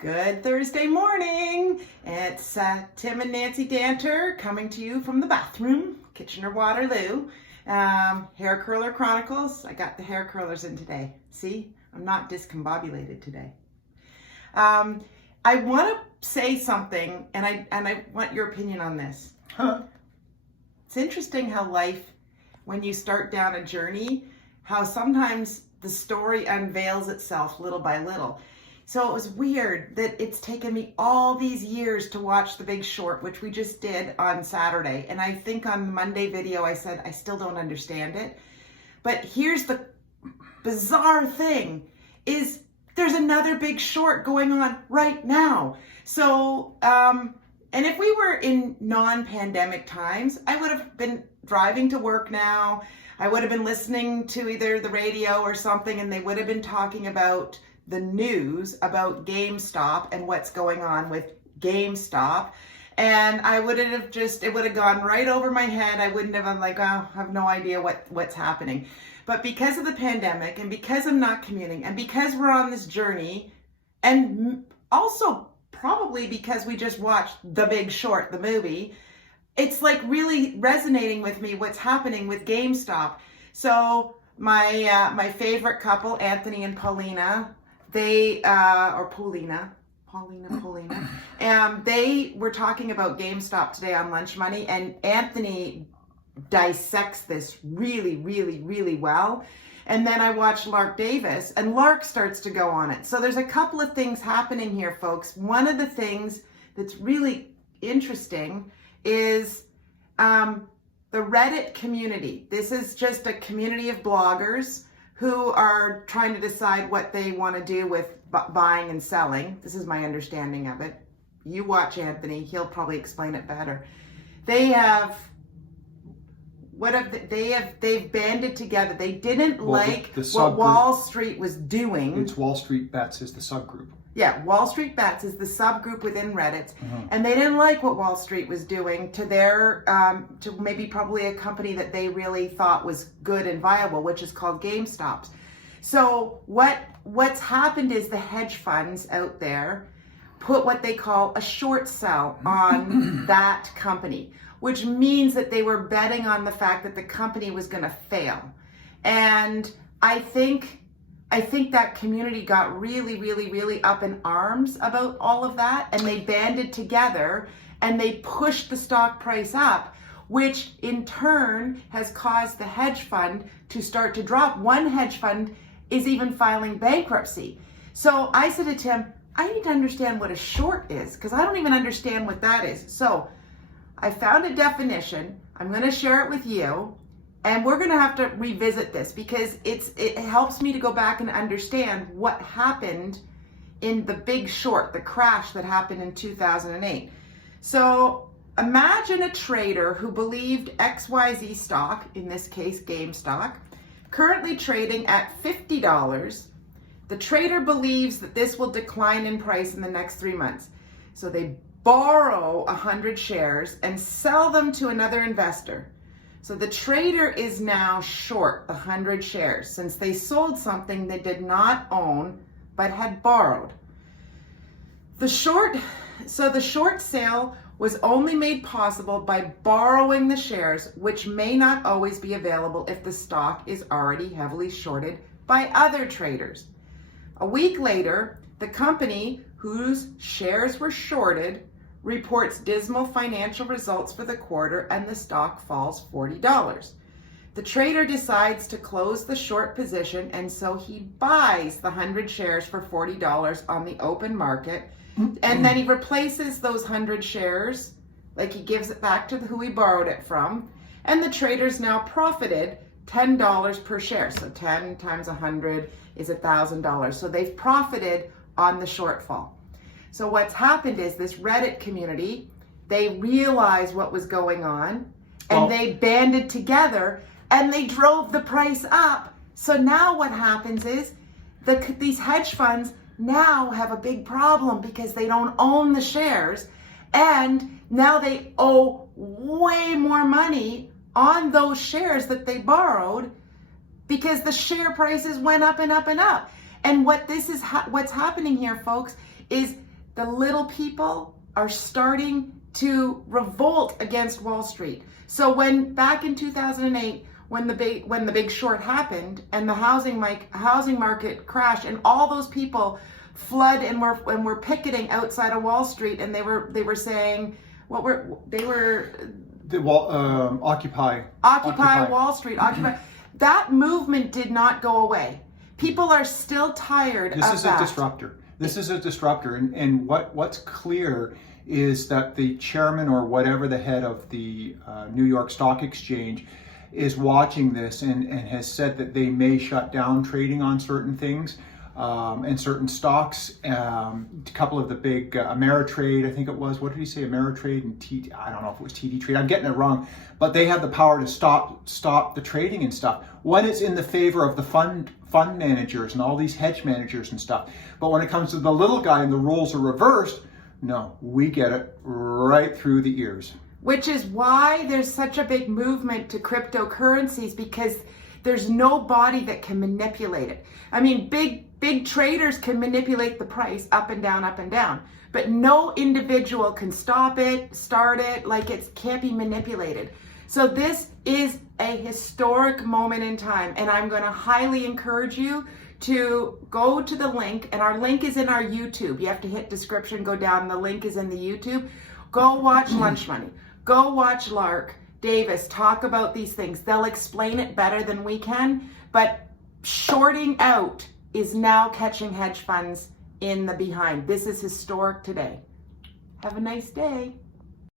Good Thursday morning. It's Tim and Nancy Danter coming to you from the bathroom, Kitchener-Waterloo. Hair Curler Chronicles. I got the hair curlers in today. See, I'm not discombobulated today. I want to say something, and I want your opinion on this. It's interesting how life, when you start down a journey, how sometimes the story unveils itself little by little. So it was weird that it's taken me all these years to watch The Big Short, which we just did on Saturday. And I think on the Monday video, I said, I still don't understand it. But here's the bizarre thing, is there's another Big Short going on right now. So, and if we were in non-pandemic times, I would have been driving to work now. I would have been listening to either the radio or something, and they would have been talking about the news about GameStop and what's going on with GameStop. And I would have it would have gone right over my head. I wouldn't have, I'm like, oh, I have no idea what's happening. But because of the pandemic, and because I'm not commuting, and because we're on this journey, and also probably because we just watched The Big Short, the movie, it's like really resonating with me what's happening with GameStop. So my favorite couple, Anthony and Paulina, they Paulina, they were talking about GameStop today on Lunch Money, and Anthony dissects this really, really, really well. And then I watched Lark Davis, and Lark starts to go on it. So there's a couple of things happening here, folks. One of the things that's really interesting is the Reddit community. This is just a community of bloggers who are trying to decide what they want to do with buying and selling. This is my understanding of it. You watch Anthony, he'll probably explain it better. They've banded together. They didn't like what Wall Street was doing. It's Wall Street Bets is the subgroup. Yeah, Wall Street Bets is the subgroup within Reddit, and they didn't like what Wall Street was doing to their, to maybe probably a company that they really thought was good and viable, which is called GameStop. So what's happened is the hedge funds out there put what they call a short sell on that company, which means that they were betting on the fact that the company was going to fail. And I think that community got really, really, really up in arms about all of that, and they banded together and they pushed the stock price up, which in turn has caused the hedge fund to start to drop. One hedge fund is even filing bankruptcy. So I said to Tim, I need to understand what a short is, because I don't even understand what that is. So I found a definition. I'm going to share it with you. And we're going to have to revisit this because it helps me to go back and understand what happened in The Big Short, the crash that happened in 2008. So imagine a trader who believed XYZ stock, in this case GameStop, currently trading at $50. The trader believes that this will decline in price in the next 3 months. So they borrow 100 shares and sell them to another investor. So the trader is now short 100 shares since they sold something they did not own but had borrowed. The short sale was only made possible by borrowing the shares, which may not always be available if the stock is already heavily shorted by other traders. A week later, the company whose shares were shorted reports dismal financial results for the quarter, and the stock falls $40. The trader decides to close the short position, and so he buys the 100 shares for $40 on the open market, and then he replaces those 100 shares, like he gives it back to who he borrowed it from, and the trader's now profited $10 per share. So 10 times 100 is $1,000. So they've profited on the shortfall. So what's happened is this Reddit community, they realized what was going on, and they banded together and they drove the price up. So now what happens is these hedge funds now have a big problem because they don't own the shares, and now they owe way more money on those shares that they borrowed because the share prices went up and up and up. And what's happening here, folks, is the little people are starting to revolt against Wall Street. So when back in 2008, when the big short happened and the housing market crashed and all those people flood and were picketing outside of Wall Street, and they were saying Occupy Wall Street, occupy. That movement did not go away. People are still tired of that. This is a disruptor. This is a disruptor, and what's clear is that the chairman or whatever the head of the New York Stock Exchange is watching this and has said that they may shut down trading on certain things and certain stocks. A couple of the big Ameritrade, I think it was. What did he say? Ameritrade and TD. I don't know if it was TD Trade. I'm getting it wrong, but they have the power to stop the trading and stuff when it's in the favor of the fund managers and all these hedge managers and stuff. But when it comes to the little guy and the roles are reversed, no, we get it right through the ears. Which is why there's such a big movement to cryptocurrencies, because there's no body that can manipulate it. I mean, big traders can manipulate the price up and down, but no individual can stop it, start it, like it can't be manipulated. So this is a historic moment in time, and I'm going to highly encourage you to go to the link, and our link is in our YouTube. You have to hit description, go down, the link is in the YouTube. Go watch Lunch Money. Go watch Lark Davis talk about these things. They'll explain it better than we can, but shorting out is now catching hedge funds in the behind. This is historic today. Have a nice day.